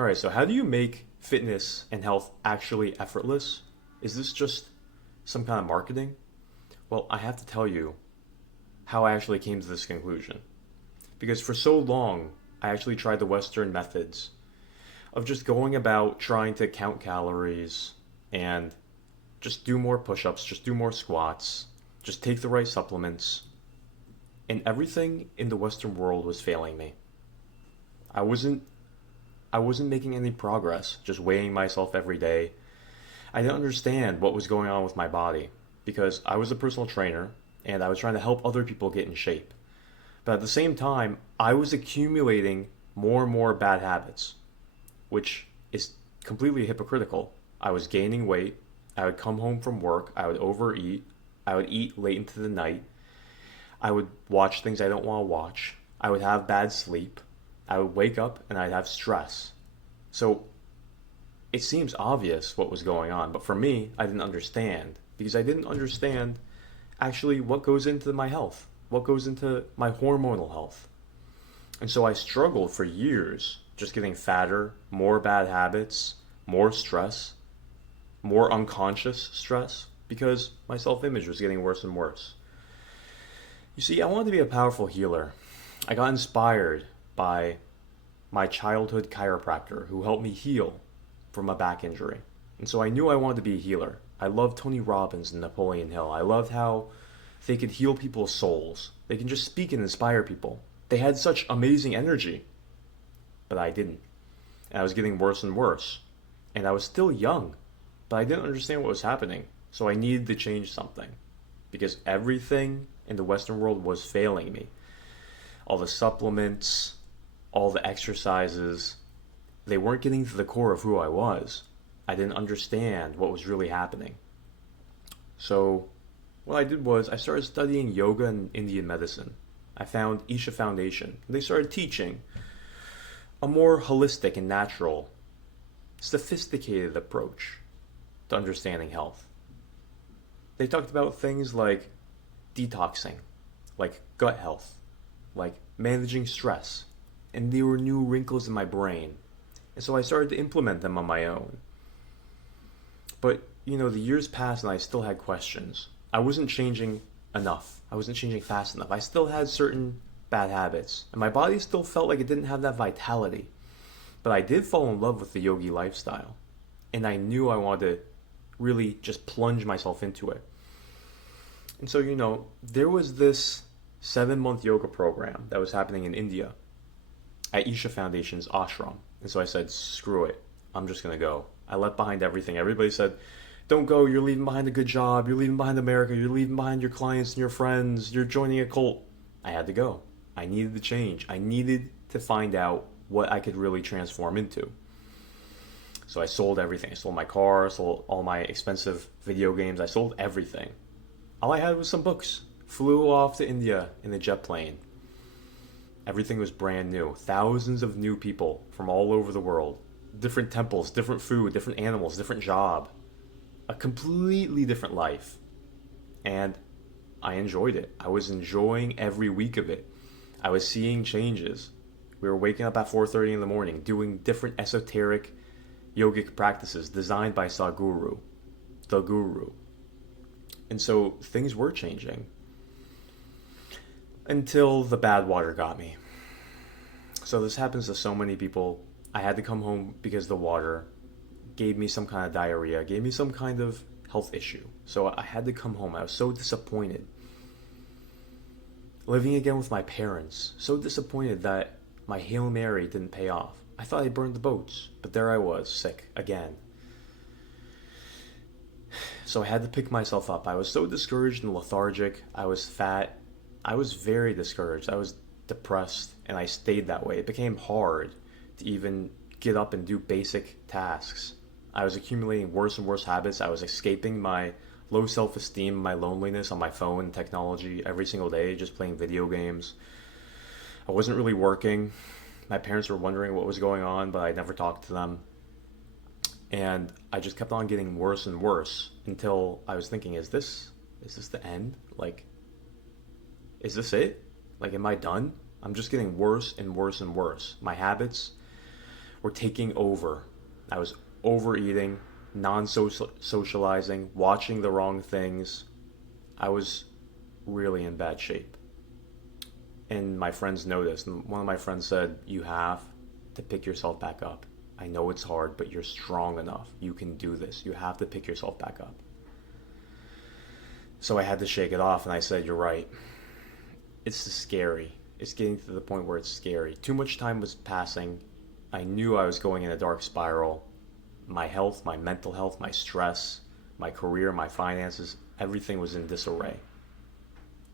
All right, so how do you make fitness and health actually effortless? Is this just some kind of marketing? Well, I have to tell you how I actually came to this conclusion. Because for so long, I actually tried the Western methods of just going about trying to count calories and just do more push ups, just do more squats, just take the right supplements. And everything in the Western world was failing me. I wasn't I wasn't making any progress, just weighing myself every day. I didn't understand what was going on with my body because I was a personal trainer and I was trying to help other people get in shape. But at the same time, I was accumulating more and more bad habits, which is completely hypocritical. I was gaining weight. I would come home from work. I would overeat. I would eat late into the night. I would watch things I don't want to watch. I would have bad sleep. I would wake up and I'd have stress. So it seems obvious what was going on, but for me, I didn't understand because I didn't understand actually what goes into my health, what goes into my hormonal health. And so I struggled for years just getting fatter, more bad habits, more stress, more unconscious stress because my self image was getting worse and worse. You see, I wanted to be a powerful healer. I got inspired by my childhood chiropractor who helped me heal from a back injury. And so I knew I wanted to be a healer. I loved Tony Robbins and Napoleon Hill. I loved how they could heal people's souls. They can just speak and inspire people. They had such amazing energy, but I didn't. And I was getting worse and worse. And I was still young, but I didn't understand what was happening. So I needed to change something because everything in the Western world was failing me. All the supplements, all the exercises, they weren't getting to the core of who I was. I didn't understand what was really happening. So what I did was I started studying yoga and Indian medicine. I found Isha Foundation. They started teaching a more holistic and natural, sophisticated approach to understanding health. They talked about things like detoxing, like gut health, like managing stress, and there were new wrinkles in my brain. And so I started to implement them on my own. But, the years passed and I still had questions. I wasn't changing enough. I wasn't changing fast enough. I still had certain bad habits. And my body still felt like it didn't have that vitality. But I did fall in love with the yogi lifestyle. And I knew I wanted to really just plunge myself into it. And so, there was this 7-month yoga program that was happening in India at Isha Foundation's ashram. And so I said, screw it. I'm just going to go. I left behind everything. Everybody said, don't go. You're leaving behind a good job. You're leaving behind America. You're leaving behind your clients and your friends. You're joining a cult. I had to go. I needed to change. I needed to find out what I could really transform into. So I sold everything. I sold my car, sold all my expensive video games. I sold everything. All I had was some books. Flew off to India in a jet plane. Everything was brand new. Thousands of new people from all over the world. Different temples, different food, different animals, different job. A completely different life. And I enjoyed it. I was enjoying every week of it. I was seeing changes. We were waking up at 4:30 in the morning, doing different esoteric yogic practices designed by Sadhguru, the Guru. And so things were changing. Until the bad water got me. So this happens to so many people. I had to come home because the water gave me some kind of diarrhea, gave me some kind of health issue. So I had to come home. I was so disappointed. Living again with my parents. So disappointed that my Hail Mary didn't pay off. I thought I burned the boats, but there I was, sick again. So I had to pick myself up. I was so discouraged and lethargic. I was fat. I was very discouraged. I was depressed, and I stayed that way. It became hard to even get up and do basic tasks. I was accumulating worse and worse habits. I was escaping my low self-esteem, my loneliness on my phone and technology every single day, just playing video games. I wasn't really working. My parents were wondering what was going on, but I never talked to them. And I just kept on getting worse and worse until I was thinking, is this the end? Is this it? Am I done? I'm just getting worse and worse and worse. My habits were taking over. I was overeating, non-socializing, watching the wrong things. I was really in bad shape. And my friends noticed. And one of my friends said, "You have to pick yourself back up. I know it's hard, but you're strong enough. You can do this. You have to pick yourself back up." So I had to shake it off, and I said, "You're right. It's scary. It's getting to the point where it's scary." Too much time was passing. I knew I was going in a dark spiral. My health, my mental health, my stress, my career, my finances, everything was in disarray.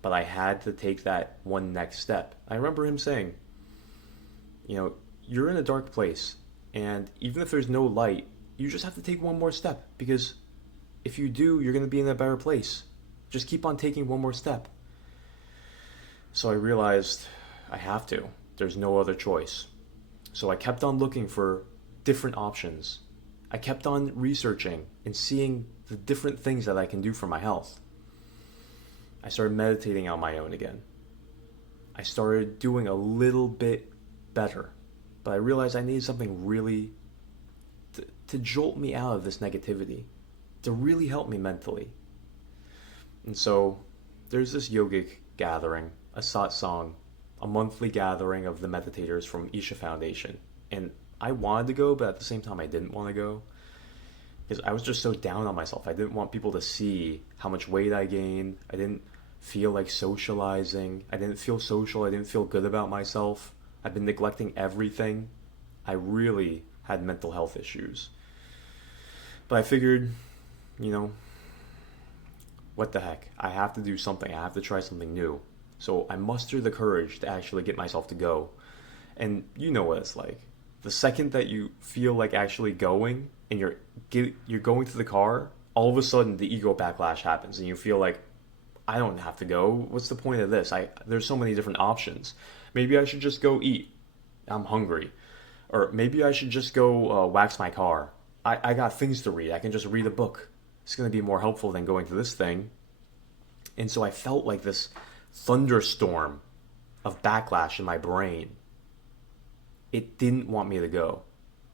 But I had to take that one next step. I remember him saying, you're in a dark place, and even if there's no light, you just have to take one more step, because if you do, you're going to be in a better place. Just keep on taking one more step. So I realized I have to. There's no other choice. So I kept on looking for different options. I kept on researching and seeing the different things that I can do for my health. I started meditating on my own again. I started doing a little bit better, but I realized I needed something really to jolt me out of this negativity, to really help me mentally. And so there's this yogic gathering, a satsang, a monthly gathering of the meditators from Isha Foundation. And I wanted to go, but at the same time I didn't want to go, because I was just so down on myself. I didn't want people to see how much weight I gained. I didn't feel like socializing. I didn't feel social. I didn't feel good about myself. I've been neglecting everything. I really had mental health issues. But I figured, what the heck? I have to do something. I have to try something new. So I mustered the courage to actually get myself to go. And you know what it's like. The second that you feel like actually going and you're going to the car, all of a sudden the ego backlash happens and you feel like, I don't have to go. What's the point of this? There's so many different options. Maybe I should just go eat. I'm hungry. Or maybe I should just go wax my car. I got things to read. I can just read a book. It's going to be more helpful than going to this thing. And so I felt like this thunderstorm of backlash in my brain. It didn't want me to go.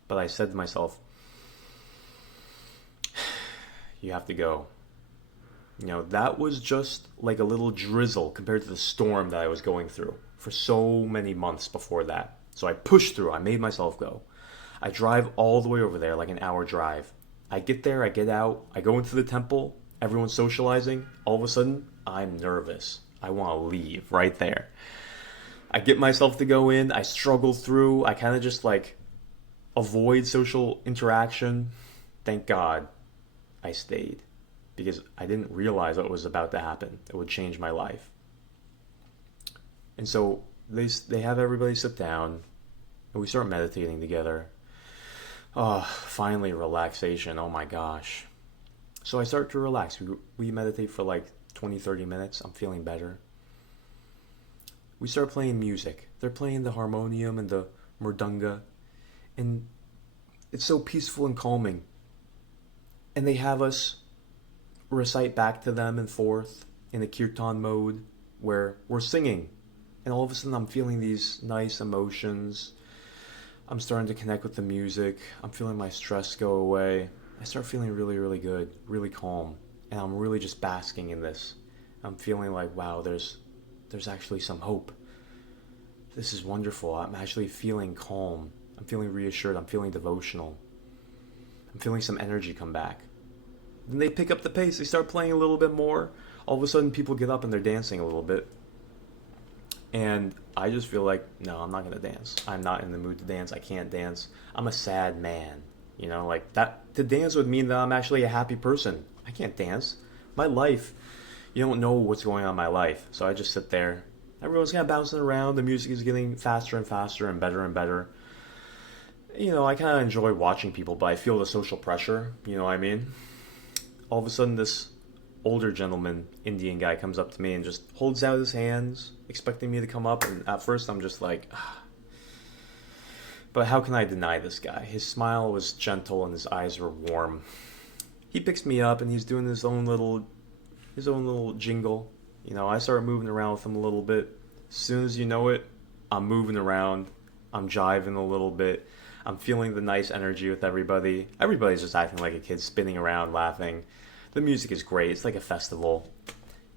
But I said to myself, you have to go. That was just like a little drizzle compared to the storm that I was going through for so many months before that. So I pushed through. I made myself go. I drive all the way over there, like an hour drive. I get there, I get out, I go into the temple, everyone's socializing. All of a sudden, I'm nervous. I want to leave right there. I get myself to go in, I struggle through, I kind of just avoid social interaction. Thank God I stayed, because I didn't realize what was about to happen. It would change my life. And so they have everybody sit down, and we start meditating together. Oh, finally relaxation. Oh my gosh. So I start to relax. We meditate for 20, 30 minutes. I'm feeling better. We start playing music. They're playing the harmonium and the mridanga, and it's so peaceful and calming. And they have us recite back to them and forth in a kirtan mode where we're singing. And all of a sudden I'm feeling these nice emotions. I'm starting to connect with the music. I'm feeling my stress go away. I start feeling really, really good, really calm. And I'm really just basking in this. I'm feeling like, wow, there's actually some hope. This is wonderful. I'm actually feeling calm. I'm feeling reassured. I'm feeling devotional. I'm feeling some energy come back. Then they pick up the pace. They start playing a little bit more. All of a sudden, people get up and they're dancing a little bit. And I just feel like, no, I'm not going to dance. I'm not in the mood to dance. I can't dance. I'm a sad man. That to dance would mean that I'm actually a happy person. I can't dance. My life, you don't know what's going on in my life. So I just sit there. Everyone's kind of bouncing around. The music is getting faster and faster and better and better. I kind of enjoy watching people, but I feel the social pressure. You know what I mean? All of a sudden, this older gentleman, Indian guy, comes up to me and just holds out his hands, expecting me to come up. And at first, I'm just like, ah. But how can I deny this guy? His smile was gentle and his eyes were warm. He picks me up and he's doing his own little jingle. I start moving around with him a little bit. As soon as you know it, I'm moving around. I'm jiving a little bit. I'm feeling the nice energy with everybody. Everybody's just acting like a kid, spinning around, laughing. The music is great. It's like a festival.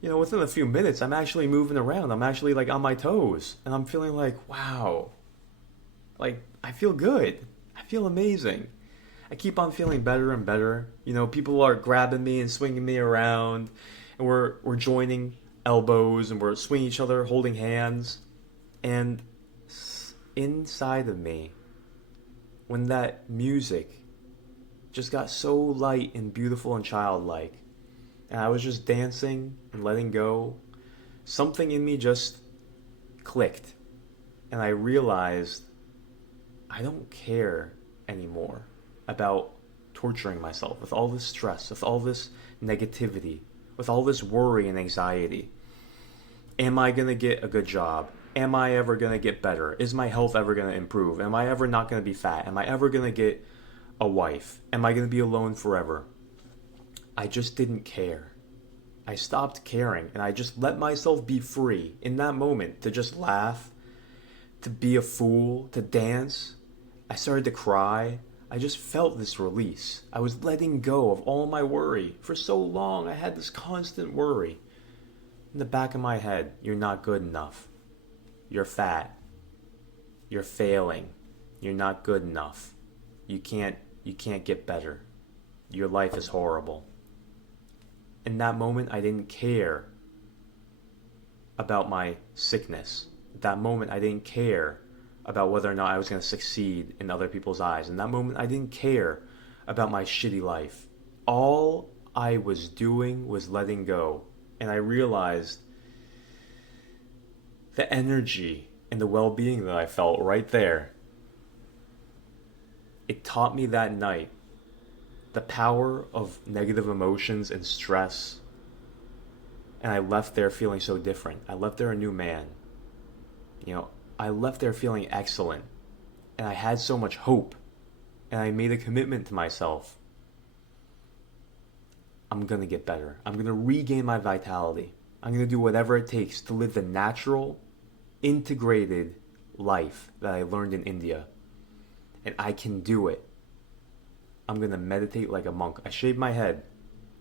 Within a few minutes, I'm actually moving around. I'm actually like on my toes. And I'm feeling like, wow, like I feel good. I feel amazing. I keep on feeling better and better. People are grabbing me and swinging me around, and we're joining elbows and we're swinging each other, holding hands. And inside of me, when that music just got so light and beautiful and childlike, and I was just dancing and letting go, something in me just clicked. And I realized I don't care anymore about torturing myself with all this stress, with all this negativity, with all this worry and anxiety. Am I going to get a good job? Am I ever going to get better? Is my health ever going to improve? Am I ever not going to be fat? Am I ever going to get a wife? Am I going to be alone forever? I just didn't care. I stopped caring and I just let myself be free in that moment to just laugh, to be a fool, to dance. I started to cry. I just felt this release. I was letting go of all my worry. For so long, I had this constant worry. In the back of my head, you're not good enough. You're fat. You're failing. You're not good enough. You can't get better. Your life is horrible. In that moment, I didn't care about my sickness. At that moment, I didn't care about whether or not I was going to succeed in other people's eyes. In that moment, I didn't care about my shitty life. All I was doing was letting go. And I realized the energy and the well-being that I felt right there. It taught me that night the power of negative emotions and stress. And I left there feeling so different. I left there a new man. I left there feeling excellent. And I had so much hope. And I made a commitment to myself. I'm going to get better. I'm going to regain my vitality. I'm going to do whatever it takes to live the natural, integrated life that I learned in India. And I can do it. I'm going to meditate like a monk. I shaved my head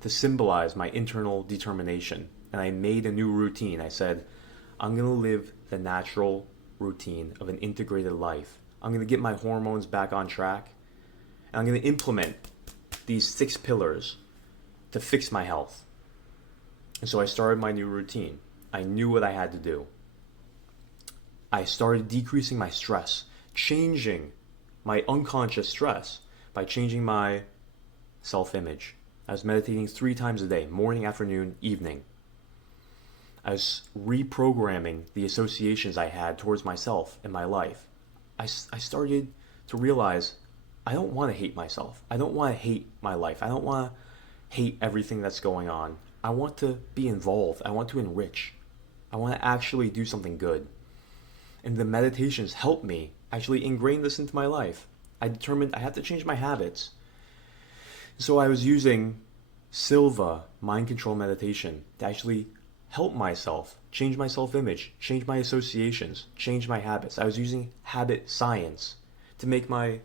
to symbolize my internal determination. And I made a new routine. I said, I'm going to live the natural routine of an integrated life. I'm going to get my hormones back on track. And I'm going to implement these 6 pillars to fix my health. And so I started my new routine. I knew what I had to do. I started decreasing my stress, changing my unconscious stress by changing my self-image. I was meditating 3 times a day, morning, afternoon, evening. I was reprogramming the associations I had towards myself and my life. I started to realize I don't want to hate myself. I don't want to hate my life. I don't want to hate everything that's going on. I want to be involved. I want to enrich. I want to actually do something good. And the meditations helped me actually ingrain this into my life. I determined I had to change my habits. So I was using Silva mind control meditation to actually help myself, change my self-image, change my associations, change my habits. I was using habit science to make my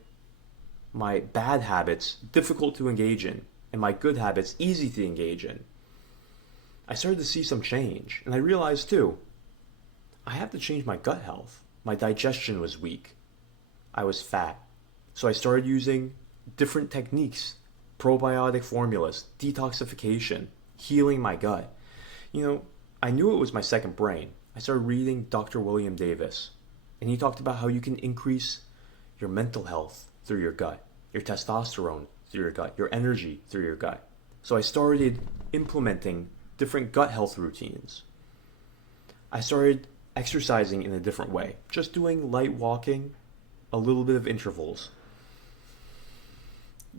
bad habits difficult to engage in and my good habits easy to engage in. I started to see some change, and I realized too, I have to change my gut health. My digestion was weak. I was fat. So I started using different techniques, probiotic formulas, detoxification, healing my gut. I knew it was my second brain. I started reading Dr. William Davis, and he talked about how you can increase your mental health through your gut, your testosterone through your gut, your energy through your gut. So I started implementing different gut health routines. I started exercising in a different way, just doing light walking, a little bit of intervals.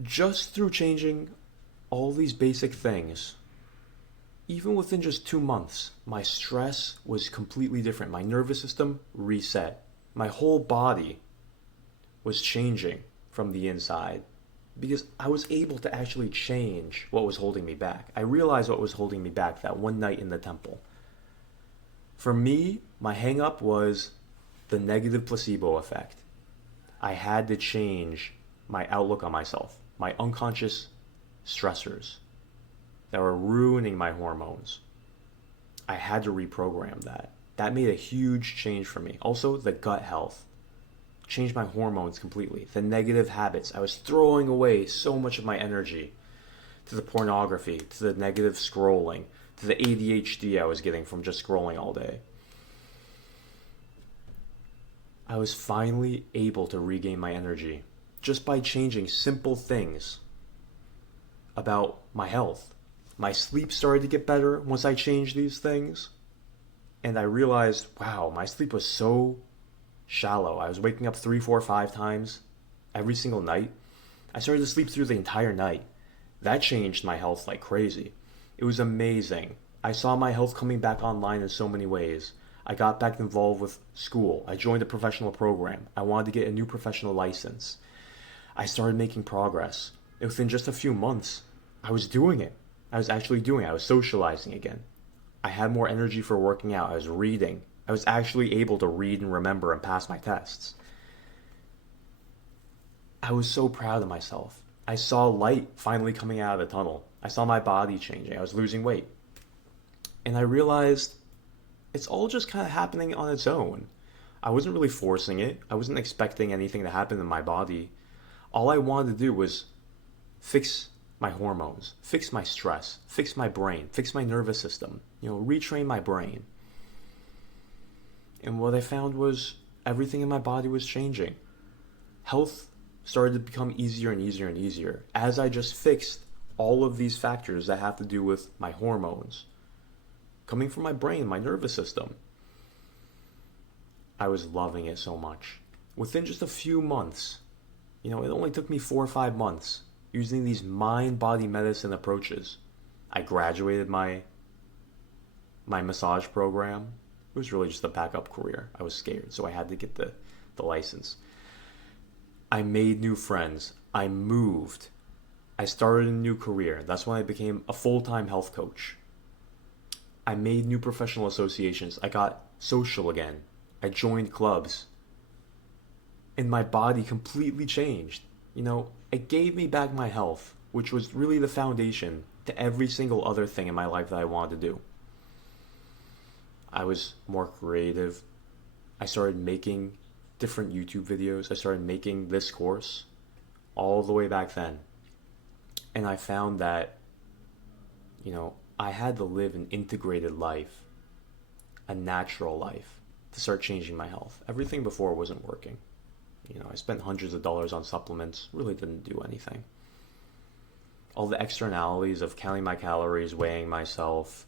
Just through changing all these basic things, even within just 2 months, my stress was completely different. My nervous system reset. My whole body was changing from the inside because I was able to actually change what was holding me back. I realized what was holding me back that one night in the temple. For me, my hang-up was the negative placebo effect. I had to change my outlook on myself, my unconscious stressors that were ruining my hormones. I had to reprogram that. That made a huge change for me. Also, the gut health changed my hormones completely. The negative habits. I was throwing away so much of my energy to the pornography, to the negative scrolling, to the ADHD I was getting from just scrolling all day. I was finally able to regain my energy just by changing simple things about my health. My sleep started to get better once I changed these things. And I realized, wow, my sleep was so shallow. I was waking up 3, 4, 5 times every single night. I started to sleep through the entire night. That changed my health like crazy. It was amazing. I saw my health coming back online in so many ways. I got back involved with school. I joined a professional program. I wanted to get a new professional license. I started making progress. And within just a few months, I was doing it. I was actually doing it. I was socializing again. I had more energy for working out. I was reading. I was actually able to read and remember and pass my tests. I was so proud of myself. I saw light finally coming out of the tunnel. I saw my body changing. I was losing weight. And I realized it's all just kind of happening on its own. I wasn't really forcing it. I wasn't expecting anything to happen in my body. All I wanted to do was fix my hormones, fix my stress, fix my brain, fix my nervous system, retrain my brain. And what I found was everything in my body was changing. Health started to become easier and easier and easier as I just fixed all of these factors that have to do with my hormones coming from my brain, my nervous system. I was loving it so much. Within just a few months, it only took me 4 or 5 months using these mind-body medicine approaches. I graduated my massage program. It was really just a backup career. I was scared, so I had to get the license. I made new friends. I moved. I started a new career. That's when I became a full-time health coach. I made new professional associations. I got social again. I joined clubs. And my body completely changed. It gave me back my health, which was really the foundation to every single other thing in my life that I wanted to do. I was more creative. I started making different YouTube videos. I started making this course all the way back then. And I found that, I had to live an integrated life, a natural life, to start changing my health. Everything before wasn't working. I spent hundreds of dollars on supplements, really didn't do anything. All the externalities of counting my calories, weighing myself,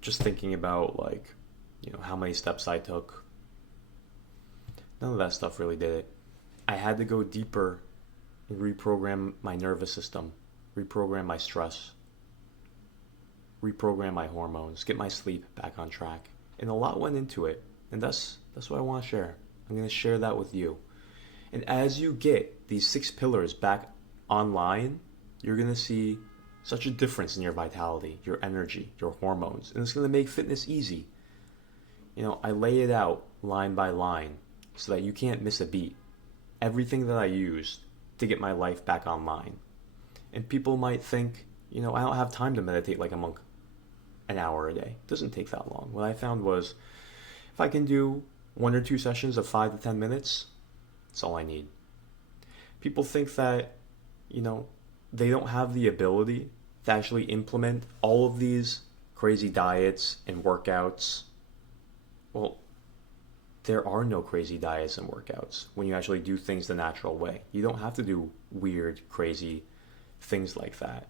just thinking about how many steps I took. None of that stuff really did it. I had to go deeper and reprogram my nervous system, reprogram my stress, reprogram my hormones, get my sleep back on track. And a lot went into it. And that's what I want to share. I'm going to share that with you. And as you get these 6 pillars back online, you're going to see such a difference in your vitality, your energy, your hormones. And it's going to make fitness easy. I lay it out line by line so that you can't miss a beat. Everything that I used to get my life back online. And people might think, I don't have time to meditate like a monk an hour a day. It doesn't take that long. What I found was if I can do 1 or 2 sessions of 5 to 10 minutes, that's all I need. People think that, they don't have the ability to actually implement all of these crazy diets and workouts. Well, there are no crazy diets and workouts when you actually do things the natural way. You don't have to do weird, crazy things like that.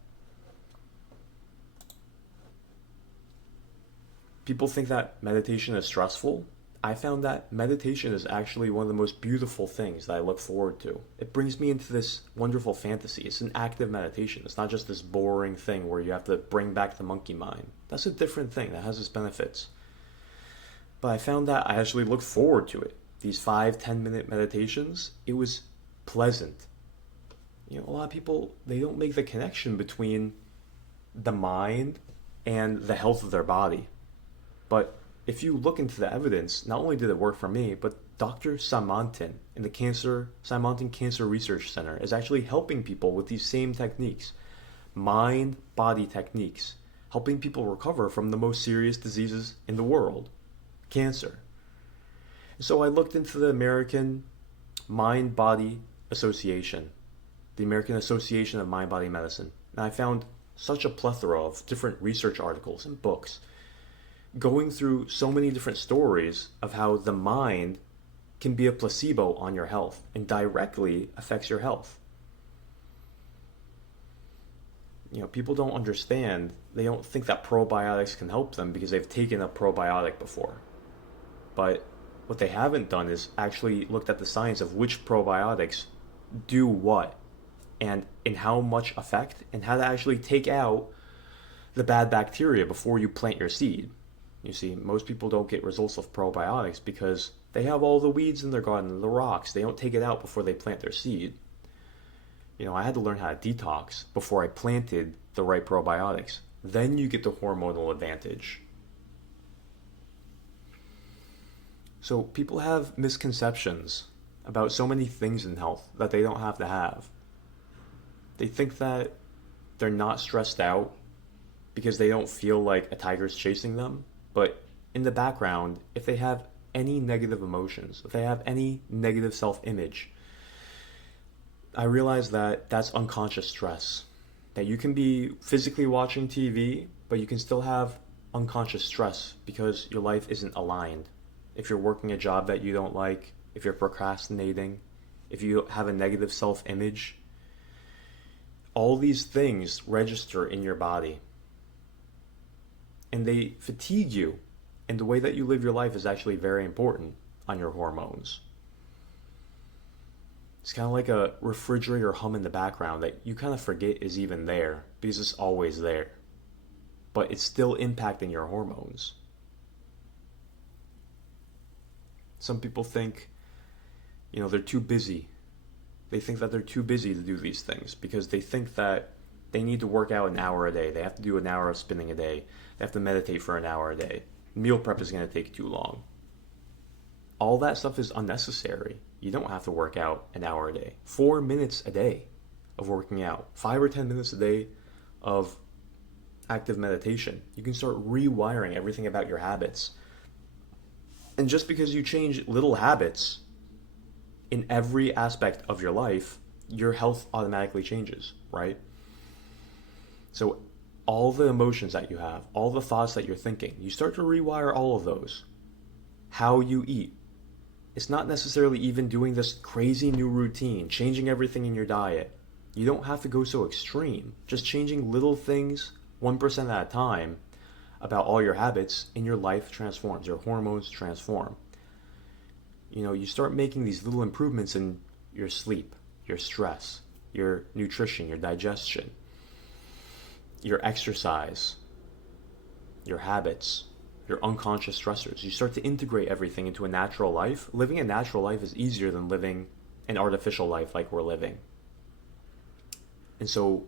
People think that meditation is stressful. I found that meditation is actually one of the most beautiful things that I look forward to. It brings me into this wonderful fantasy. It's an active meditation. It's not just this boring thing where you have to bring back the monkey mind. That's a different thing that has its benefits. But I found that I actually look forward to it. These 5-10 minute meditations, it was pleasant. A lot of people, they don't make the connection between the mind and the health of their body. But if you look into the evidence, not only did it work for me, but Dr. Samantan in the Samantan Cancer Research Center is actually helping people with these same techniques, mind-body techniques, helping people recover from the most serious diseases in the world, cancer. So I looked into the American Mind-Body Association, the American Association of Mind-Body Medicine, and I found such a plethora of different research articles and books going through so many different stories of how the mind can be a placebo on your health and directly affects your health. People don't understand, they don't think that probiotics can help them because they've taken a probiotic before. But what they haven't done is actually looked at the science of which probiotics do what and in how much effect, and how to actually take out the bad bacteria before you plant your seed. You see, most people don't get results of probiotics because they have all the weeds in their garden, the rocks. They don't take it out before they plant their seed. I had to learn how to detox before I planted the right probiotics. Then you get the hormonal advantage. So people have misconceptions about so many things in health that they don't have to have. They think that they're not stressed out because they don't feel like a tiger's chasing them. But in the background, if they have any negative emotions, if they have any negative self-image, I realize that that's unconscious stress. That you can be physically watching TV, but you can still have unconscious stress because your life isn't aligned. If you're working a job that you don't like, if you're procrastinating, if you have a negative self-image, all these things register in your body. And they fatigue you. And the way that you live your life is actually very important on your hormones. It's kind of like a refrigerator hum in the background that you kind of forget is even there because it's always there. But it's still impacting your hormones. Some people think, they're too busy. They think that they're too busy to do these things because they think that they need to work out an hour a day. They have to do an hour of spinning a day. They have to meditate for an hour a day. Meal prep is going to take too long. All that stuff is unnecessary. You don't have to work out an hour a day. 4 minutes a day of working out. 5 or 10 minutes a day of active meditation. You can start rewiring everything about your habits. And just because you change little habits in every aspect of your life, your health automatically changes, right? So all the emotions that you have, all the thoughts that you're thinking, you start to rewire all of those. How you eat. It's not necessarily even doing this crazy new routine, changing everything in your diet. You don't have to go so extreme. Just changing little things 1% at a time about all your habits and your life transforms. Your hormones transform. You start making these little improvements in your sleep, your stress, your nutrition, your digestion, your exercise, your habits, your unconscious stressors. You start to integrate everything into a natural life. Living a natural life is easier than living an artificial life like we're living. And so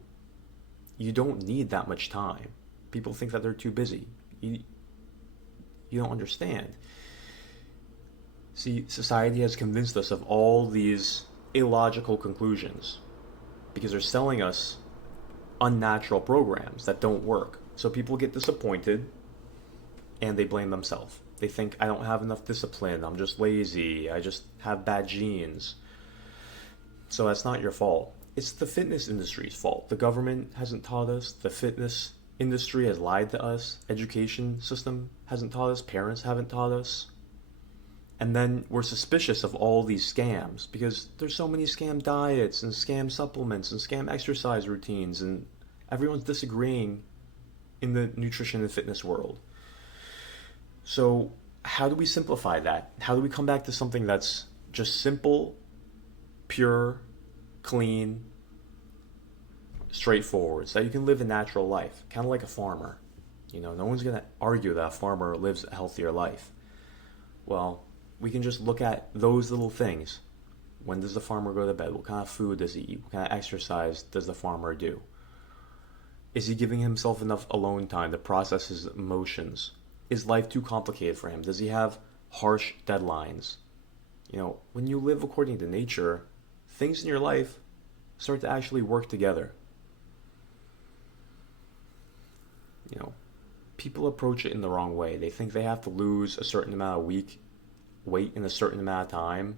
you don't need that much time. People think that they're too busy. You don't understand. See, society has convinced us of all these illogical conclusions because they're selling us unnatural programs that don't work. So people get disappointed and they blame themselves. They think, I don't have enough discipline, I'm just lazy, I just have bad genes. So that's not your fault. It's the fitness industry's fault. The government hasn't taught us, the fitness industry has lied to us, education system hasn't taught us, parents haven't taught us. And then we're suspicious of all these scams because there's so many scam diets and scam supplements and scam exercise routines, and everyone's disagreeing in the nutrition and fitness world. So how do we simplify that? How do we come back to something that's just simple, pure, clean, straightforward, so that you can live a natural life, kind of like a farmer? No one's going to argue that a farmer lives a healthier life. Well, we can just look at those little things. When does the farmer go to bed? What kind of food does he eat? What kind of exercise does the farmer do? Is he giving himself enough alone time to process his emotions? Is life too complicated for him? Does he have harsh deadlines? When you live according to nature, things in your life start to actually work together. You know, People approach it in the wrong way. They think they have to lose a certain amount of weight in a certain amount of time.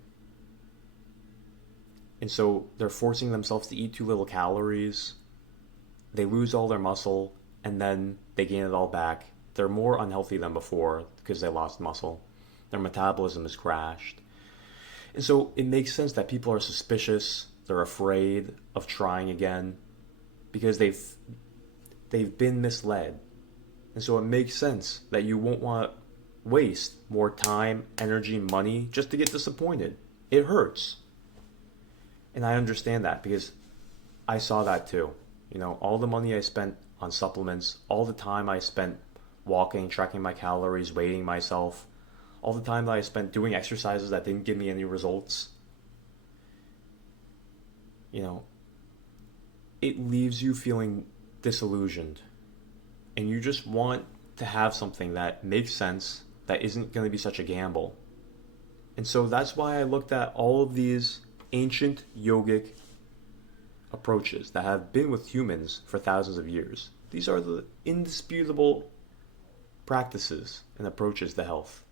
And so they're forcing themselves to eat too little calories. They lose all their muscle and then they gain it all back. They're more unhealthy than before because they lost muscle. Their metabolism has crashed. And so it makes sense that people are suspicious. They're afraid of trying again because they've been misled. And so it makes sense that you won't want to waste more time, energy, money just to get disappointed. It hurts. And I understand that because I saw that too. All the money I spent on supplements, all the time I spent walking, tracking my calories, weighing myself, all the time that I spent doing exercises that didn't give me any results, it leaves you feeling disillusioned. And you just want to have something that makes sense, that isn't going to be such a gamble. And so that's why I looked at all of these ancient yogic approaches that have been with humans for thousands of years. These are the indisputable practices and approaches to health.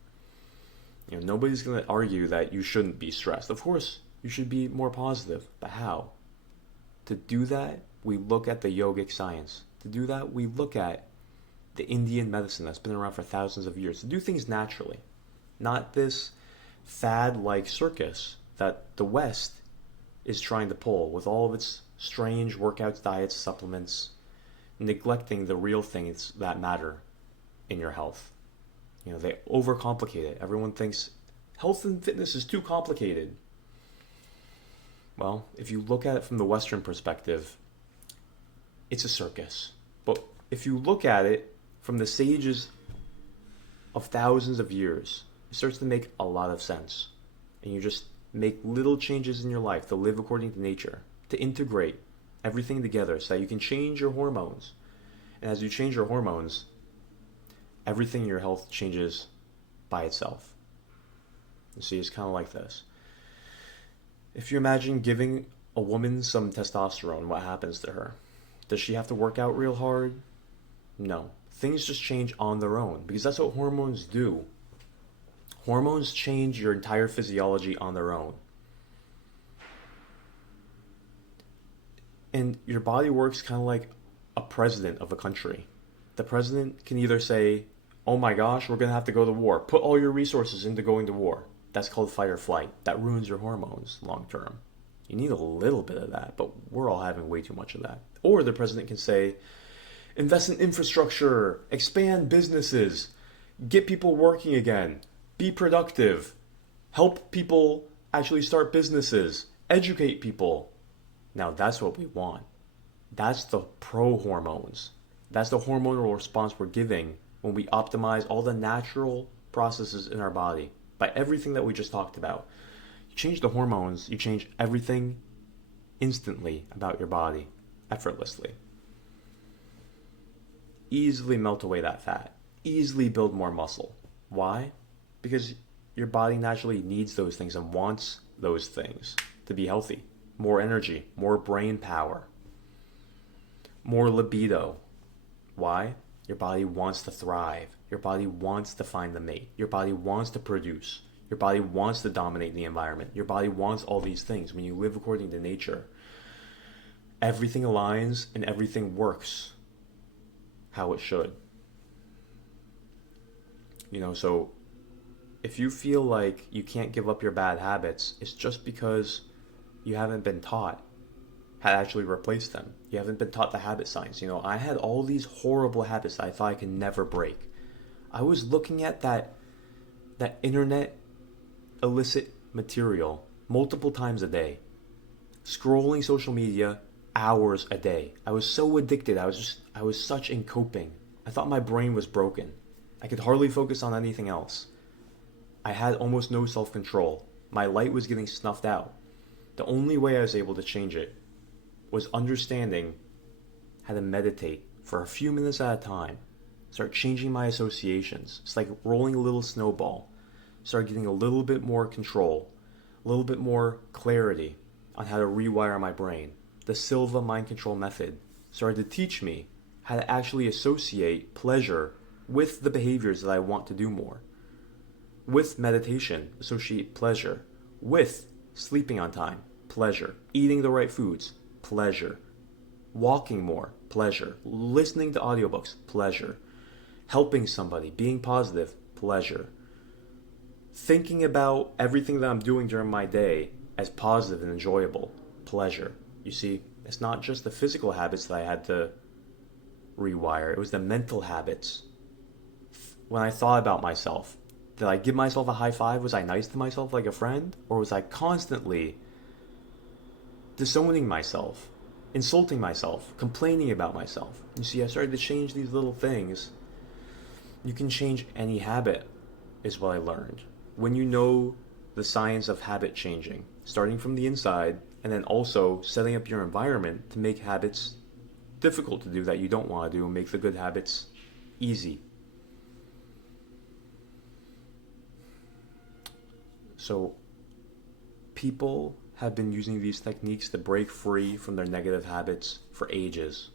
Nobody's going to argue that you shouldn't be stressed. Of course, you should be more positive. But how? To do that, we look at the yogic science. To do that, we look at the Indian medicine that's been around for thousands of years. To do things naturally. Not this fad-like circus that the West is trying to pull with all of its strange workouts, diets, supplements, neglecting the real things that matter in your health. They overcomplicate it. Everyone thinks health and fitness is too complicated. Well, if you look at it from the Western perspective, it's a circus. But if you look at it from the sages of thousands of years, it starts to make a lot of sense. And you just make little changes in your life to live according to nature, to integrate everything together so that you can change your hormones. And as you change your hormones, everything in your health changes by itself. You see, it's kind of like this. If you imagine giving a woman some testosterone, what happens to her? Does she have to work out real hard? No. Things just change on their own because that's what hormones do. Hormones change your entire physiology on their own. And your body works kind of like a president of a country. The president can either say, oh my gosh, we're going to have to go to war. Put all your resources into going to war. That's called fight or flight. That ruins your hormones long term. You need a little bit of that, but we're all having way too much of that. Or the president can say, invest in infrastructure, expand businesses, get people working again, be productive, help people actually start businesses, educate people. Now that's what we want. That's the pro-hormones. That's the hormonal response we're giving when we optimize all the natural processes in our body by everything that we just talked about. You change the hormones, you change everything instantly about your body, effortlessly. Easily melt away that fat. Easily build more muscle. Why? Because your body naturally needs those things and wants those things to be healthy. More energy, more brain power, more libido. Why? Your body wants to thrive. Your body wants to find the mate. Your body wants to produce. Your body wants to dominate the environment. Your body wants all these things. When you live according to nature, everything aligns and everything works how it should. So if you feel like you can't give up your bad habits, it's just because you haven't been taught how to actually replace them. You haven't been taught the habit science. I had all these horrible habits that I thought I could never break. I was looking at that internet illicit material multiple times a day, scrolling social media hours a day. I was so addicted. I was such in coping. I thought my brain was broken. I could hardly focus on anything else. I had almost no self-control. My light was getting snuffed out. The only way I was able to change it was understanding how to meditate for a few minutes at a time Start changing my associations. It's like rolling a little snowball. Start getting a little bit more control, a little bit more clarity on how to rewire my brain. The Silva mind control method started to teach me how to actually associate pleasure with the behaviors that I want to do more. With meditation, associate pleasure. With sleeping on time, pleasure. Eating the right foods, pleasure. Walking more, pleasure. Listening to audiobooks, pleasure. Helping somebody, being positive, pleasure. Thinking about everything that I'm doing during my day as positive and enjoyable, pleasure. You see, it's not just the physical habits that I had to rewire, it was the mental habits. When I thought about myself, did I give myself a high five? Was I nice to myself like a friend? Or was I constantly disowning myself, insulting myself, complaining about myself? You see, I started to change these little things. You can change any habit, is what I learned. When you know the science of habit changing, starting from the inside, and then also setting up your environment to make habits difficult to do that you don't want to do and make the good habits easy. So people have been using these techniques to break free from their negative habits for ages.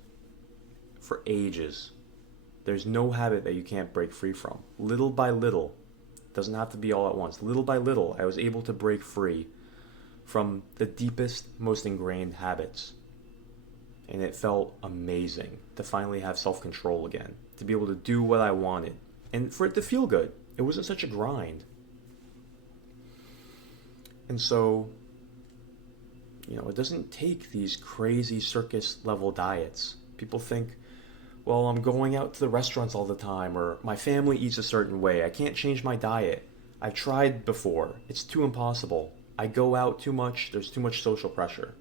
For ages. There's no habit that you can't break free from. Little by little. Doesn't have to be all at once. Little by little, I was able to break free from the deepest, most ingrained habits. And it felt amazing to finally have self-control again, to be able to do what I wanted, and for it to feel good. It wasn't such a grind. And so, it doesn't take these crazy circus level diets. People think, well, I'm going out to the restaurants all the time, or my family eats a certain way. I can't change my diet. I've tried before. It's too impossible. I go out too much. There's too much social pressure.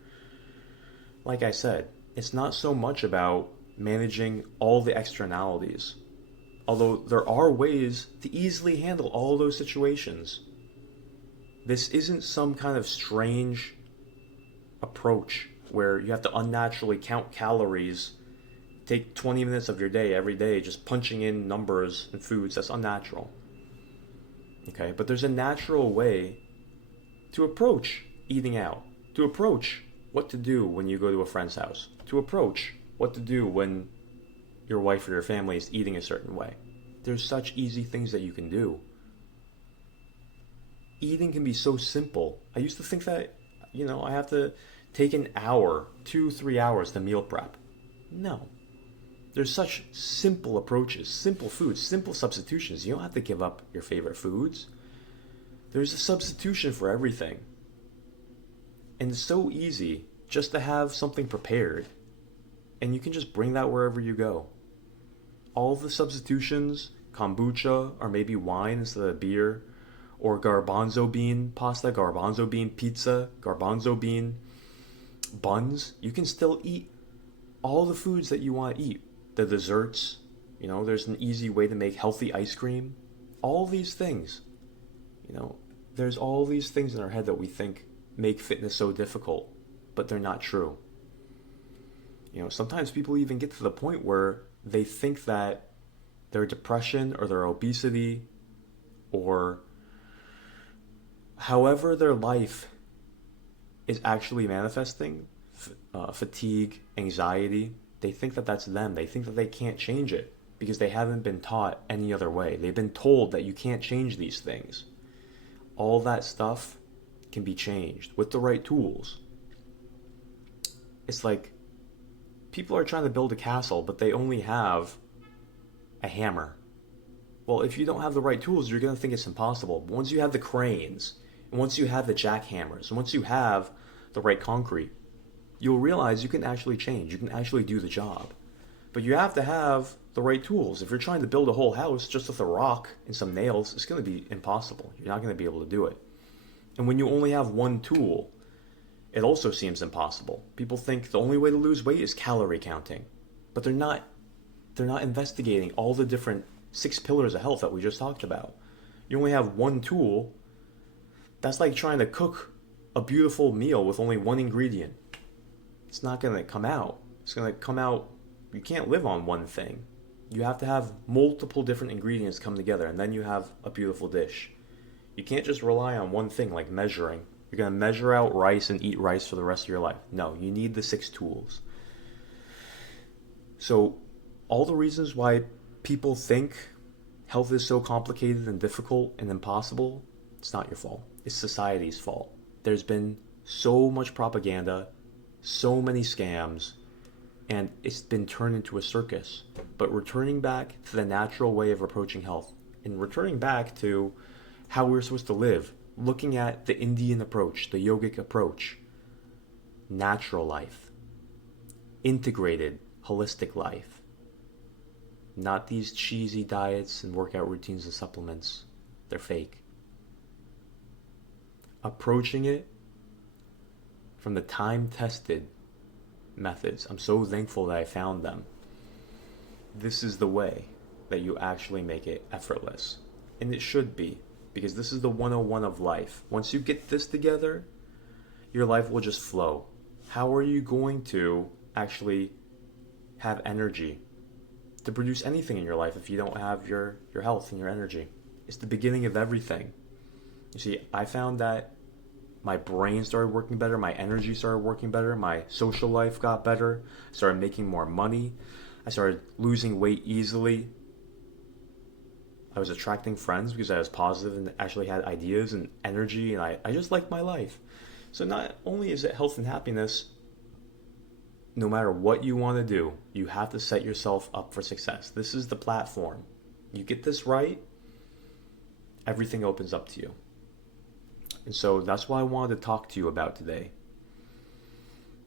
Like I said, it's not so much about managing all the externalities. Although there are ways to easily handle all those situations. This isn't some kind of strange approach where you have to unnaturally count calories, take 20 minutes of your day every day just punching in numbers and foods. That's unnatural. Okay, but there's a natural way to approach eating out, to approach what to do when you go to a friend's house, to approach what to do when your wife or your family is eating a certain way. There's such easy things that you can do. Eating can be so simple. I used to think that, I have to take an hour, 2-3 hours to meal prep. No. There's such simple approaches, simple foods, simple substitutions. You don't have to give up your favorite foods. There's a substitution for everything. And it's so easy just to have something prepared. And you can just bring that wherever you go. All the substitutions, kombucha or maybe wine instead of beer, or garbanzo bean pasta, garbanzo bean pizza, garbanzo bean buns, you can still eat all the foods that you want to eat. The desserts, there's an easy way to make healthy ice cream. All these things, there's all these things in our head that we think make fitness so difficult, but they're not true. Sometimes people even get to the point where they think that their depression or their obesity or however their life is actually manifesting, fatigue, anxiety, they think that that's them. They think that they can't change it because they haven't been taught any other way. They've been told that you can't change these things. All that stuff can be changed with the right tools. It's like people are trying to build a castle, but they only have a hammer. Well, if you don't have the right tools, you're going to think it's impossible. But once you have the cranes, and once you have the jackhammers, and once you have the right concrete, you'll realize you can actually change. You can actually do the job. But you have to have the right tools. If you're trying to build a whole house just with a rock and some nails, it's going to be impossible. You're not going to be able to do it. And when you only have one tool, it also seems impossible. People think the only way to lose weight is calorie counting. But they're not investigating all the different 6 pillars of health that we just talked about. You only have one tool. That's like trying to cook a beautiful meal with only one ingredient. It's not going to come out. It's going to come out, you can't live on one thing. You have to have multiple different ingredients come together, and then you have a beautiful dish. You can't just rely on one thing like measuring. You're going to measure out rice and eat rice for the rest of your life. No, you need the 6 tools. So, all the reasons why people think health is so complicated and difficult and impossible, it's not your fault. It's society's fault. There's been so much propaganda, so many scams, and it's been turned into a circus. But returning back to the natural way of approaching health and returning back to how we're supposed to live, looking at the Indian approach, the yogic approach, natural life, integrated, holistic life, not these cheesy diets and workout routines and supplements. They're fake. Approaching it from the time-tested methods. I'm so thankful that I found them. This is the way that you actually make it effortless. And it should be, because this is the 101 of life. Once you get this together, your life will just flow. How are you going to actually have energy to produce anything in your life if you don't have your health and your energy? It's the beginning of everything. You see, I found that my brain started working better, my energy started working better, my social life got better, I started making more money, I started losing weight easily. I was attracting friends because I was positive and actually had ideas and energy, and I just liked my life. So not only is it health and happiness, no matter what you want to do, you have to set yourself up for success. This is the platform. You get this right, everything opens up to you. And so that's what I wanted to talk to you about today.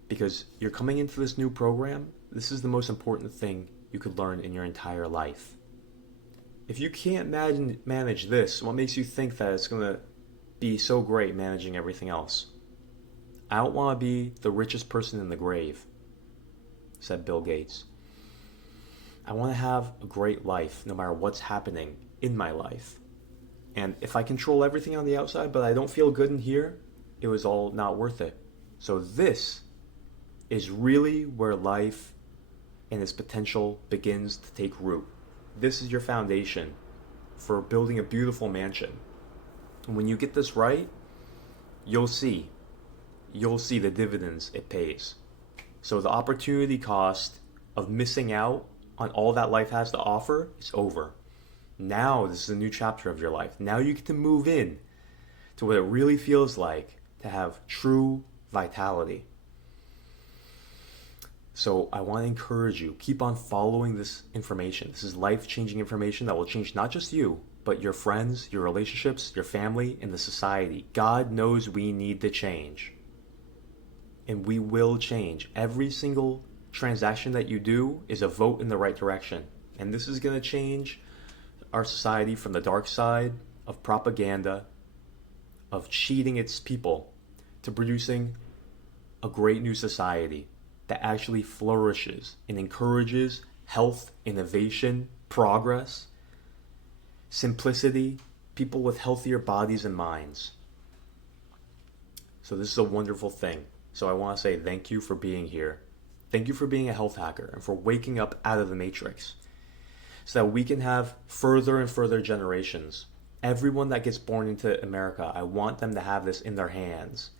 Because you're coming into this new program, this is the most important thing you could learn in your entire life. If you can't manage this, what makes you think that it's going to be so great managing everything else? I don't want to be the richest person in the grave, said Bill Gates. I want to have a great life no matter what's happening in my life. And if I control everything on the outside, but I don't feel good in here, it was all not worth it. So this is really where life and its potential begins to take root. This is your foundation for building a beautiful mansion. And when you get this right, you'll see the dividends it pays. So the opportunity cost of missing out on all that life has to offer is over. Now this is a new chapter of your life. Now you get to move in to what it really feels like to have true vitality. So I want to encourage you, keep on following this information. This is life-changing information that will change not just you, but your friends, your relationships, your family, and the society. God knows we need to change. And we will change. Every single transaction that you do is a vote in the right direction. And this is going to change our society from the dark side of propaganda, of cheating its people, to producing a great new society that actually flourishes and encourages health, innovation, progress, simplicity, people with healthier bodies and minds. So this is a wonderful thing. So I want to say thank you for being here. Thank you for being a health hacker and for waking up out of the matrix, so that we can have further and further generations. Everyone that gets born into America, I want them to have this in their hands.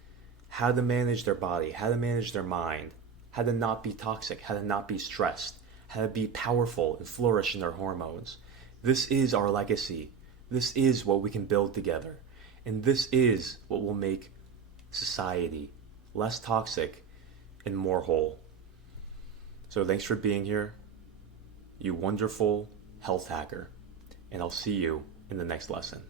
How to manage their body, how to manage their mind, how to not be toxic, how to not be stressed, how to be powerful and flourish in their hormones. This is our legacy. This is what we can build together. And this is what will make society less toxic and more whole. So thanks for being here, you wonderful health hacker, and I'll see you in the next lesson.